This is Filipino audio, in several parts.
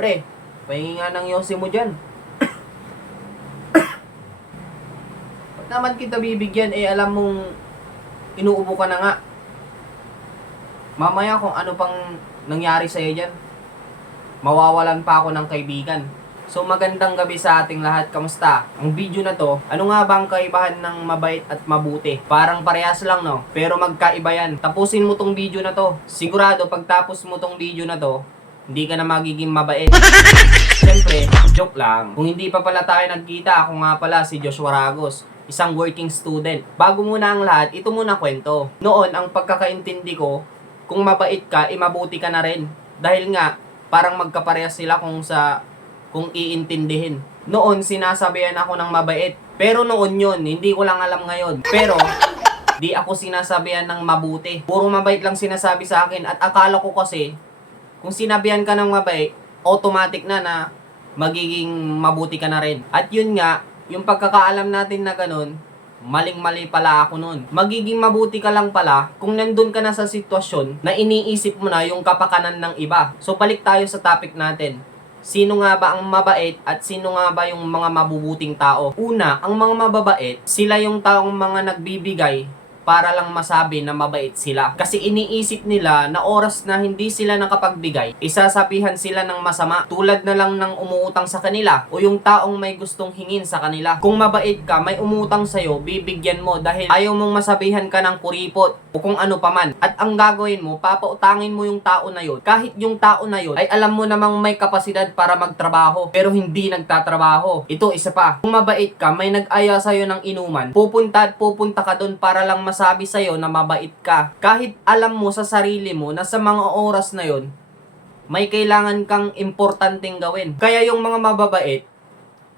Pre, pahingi nga ng yosi mo dyan. Ba't naman kita bibigyan, alam mong inuubo ka na nga. Mamaya kung ano pang nangyari sa'yo dyan, mawawalan pa ako ng kaibigan. So magandang gabi sa ating lahat, kamusta? Ang video na to, ano nga ba ang kaibahan ng mabait at mabuti? Parang parehas lang no, pero magkaiba yan. Tapusin mo tong video na to. Sigurado pagtapos mo tong video na to, hindi ka na magiging mabait. Siyempre, joke lang. Kung hindi pa pala tayo nagkita, ako nga pala si Joshua Ragos, isang working student. Bago muna ang lahat, ito muna kwento. Noon, ang pagkakaintindi ko, kung mabait ka, mabuti ka na rin. Dahil nga, parang magkaparehas sila kung iintindihin. Noon, sinasabihan ako ng mabait. Pero noon yun, hindi ko lang alam ngayon. Pero, di ako sinasabihan ng mabuti. Puro mabait lang sinasabi sa akin. At akala ko kasi, kung sinabihan ka ng mabait, automatic na magiging mabuti ka na rin. At yun nga, yung pagkakaalam natin na ganun, maling-mali pala ako nun. Magiging mabuti ka lang pala kung nandun ka na sa sitwasyon na iniisip mo na yung kapakanan ng iba. So, balik tayo sa topic natin. Sino nga ba ang mabait at sino nga ba yung mga mabubuting tao? Una, ang mga mababait, sila yung taong mga nagbibigay para lang masabi na mabait sila. Kasi iniisip nila na oras na hindi sila nakapagbigay, isasabihan sila ng masama. Tulad na lang ng umuutang sa kanila o yung taong may gustong hingin sa kanila. Kung mabait ka, may umutang sa'yo, bibigyan mo dahil ayaw mong masabihan ka ng kuripot o kung ano paman. At ang gagawin mo, papautangin mo yung tao na yun. Kahit yung tao na yun ay alam mo namang may kapasidad para magtrabaho pero hindi nagtatrabaho. Ito isa pa, kung mabait ka, may nag-aya sa'yo ng inuman, pupunta ka dun para lang masabi sa'yo na mabait ka. Kahit alam mo sa sarili mo na sa mga oras na yon may kailangan kang importanteng gawin. Kaya yung mga mababait,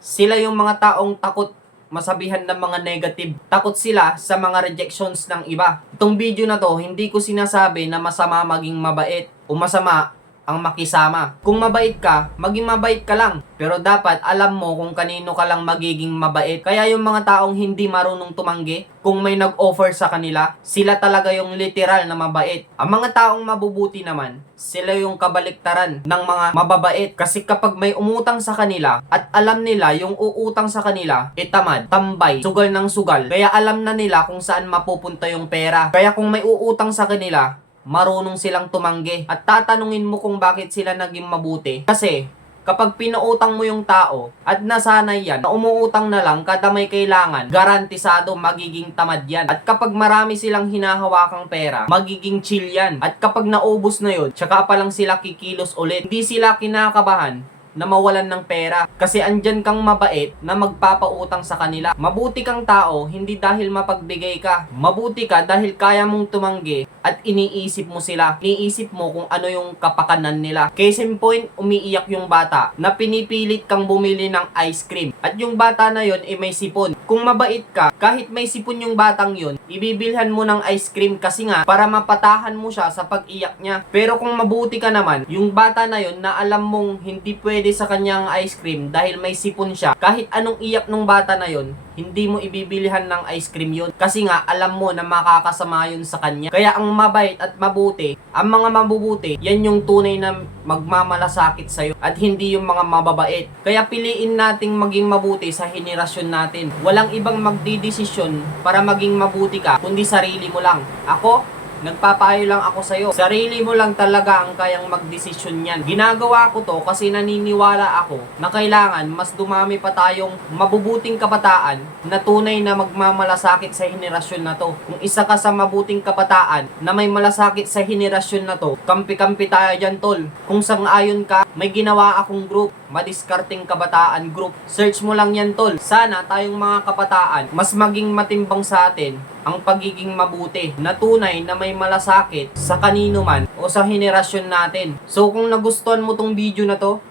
sila yung mga taong takot masabihan ng mga negative. Takot sila sa mga rejections ng iba. Itong video na to, hindi ko sinasabi na masama maging mabait o masama ang makisama. Kung mabait ka, maging mabait ka lang. Pero dapat alam mo kung kanino ka lang magiging mabait. Kaya yung mga taong hindi marunong tumanggi, kung may nag-offer sa kanila, sila talaga yung literal na mabait. Ang mga taong mabubuti naman, sila yung kabaliktaran ng mga mababait. Kasi kapag may umutang sa kanila at alam nila yung uutang sa kanila, tamad, tambay, sugal ng sugal. Kaya alam na nila kung saan mapupunta yung pera. Kaya kung may uutang sa kanila, marunong silang tumanggi at tatanungin mo kung bakit sila naging mabuti. Kasi kapag pinuutang mo yung tao at nasanay yan na umuutang na lang kada may kailangan, garantisado magiging tamad yan. At kapag marami silang hinahawakang pera, magiging chill yan. At kapag naubos na yun, tsaka pa lang sila kikilos ulit. Hindi sila kinakabahan na mawalan ng pera kasi andyan kang mabait na magpapautang sa kanila. Mabuti kang tao hindi dahil mapagbigay ka. Mabuti ka dahil kaya mong tumanggi at iniisip mo sila. Iniisip mo kung ano yung kapakanan nila. Case in point, umiiyak yung bata na pinipilit kang bumili ng ice cream at yung bata na yon may sipon. Kung mabait ka, kahit may sipon yung batang yon, ibibilhan mo ng ice cream kasi nga para mapatahan mo siya sa pag-iyak niya. Pero kung mabuti ka naman, yung bata na yon na alam mong hindi pwede sa kanyang ice cream dahil may sipon siya, kahit anong iyak ng bata na yon, hindi mo ibibilihan ng ice cream yon kasi nga alam mo na makakasama yun sa kanya. Kaya ang mabait at mabuti, ang mga mabubuti, yan yung tunay na magmamalasakit sa'yo at hindi yung mga mababait. Kaya piliin nating maging mabuti sa henerasyon natin. Walang ibang magdidesisyon para maging mabuti ka kundi sarili mo lang. Ako, nagpapayo lang ako sa'yo. Sarili mo lang talaga ang kayang magdesisyon yan. Ginagawa ko to kasi naniniwala ako na kailangan mas dumami pa tayong mabubuting kabataan na tunay na magmamalasakit sa henerasyon na to. Kung isa ka sa mabuting kabataan na may malasakit sa henerasyon na to, kampi-kampi tayo dyan tol. Kung sang-ayon ka, may ginawa akong group, Madiskarteng Kabataan Group. Search mo lang yan tol. Sana tayong mga kabataan, mas maging matimbang sa atin ang pagiging mabuti na tunay na may malasakit sa kanino man o sa henerasyon natin. So kung nagustuhan mo tong video na to,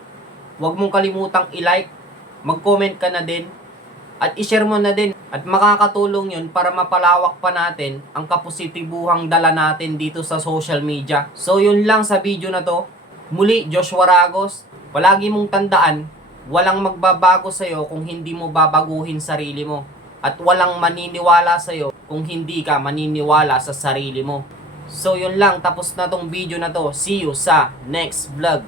huwag mong kalimutang i-like, mag-comment ka na din, at i-share mo na din. At makakatulong yun para mapalawak pa natin ang kapositibuhang dala natin dito sa social media. So yun lang sa video na to. Muli, Joshua Ragos. Palagi mong tandaan, walang magbabago sa'yo kung hindi mo babaguhin sarili mo. At walang maniniwala sa'yo kung hindi ka maniniwala sa sarili mo. So yun lang, tapos na tong video na to. See you sa next vlog.